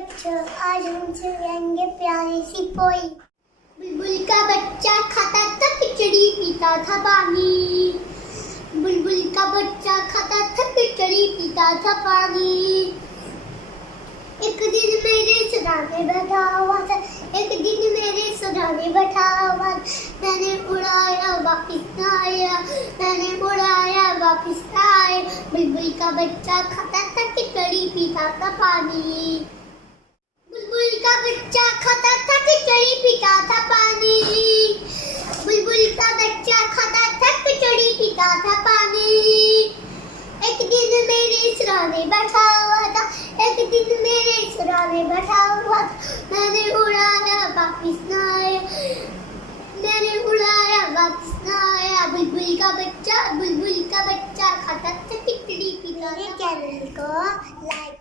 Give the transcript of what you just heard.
बच्चों, आज हम सुनाएंगे प्यारी सी पोई। बुलबुल का बच्चा खाता था खिचड़ी, पीता था पानी। बुलबुल का बच्चा खाता था खिचड़ी, पीता था पानी। एक दिन मेरे सराने बैठा हुआ था, एक दिन मेरे सराने बैठा हुआ था। मैंने उड़ाया वापिस ना आया, मैंने उड़ाया वापिस ना आया। बुलबुल का बच्चा खाता था खिचड़ी, पीता था पानी। बुलबुल का बच्चा खाता था खिचड़ी, पीता था पानी। बुलबुल का बच्चा खाता था खिचड़ी, पीता था पानी। एक दिन मेरे सराने बैठा हुआ था, एक दिन मेरे सराने बैठा हुआ था। मैंने उड़ाया वापिस ना आया, मैंने उड़ाया वापिस ना आया। बुलबुल का बच्चा खाता था खिचड़ी, पीता था। चैनल को लाइक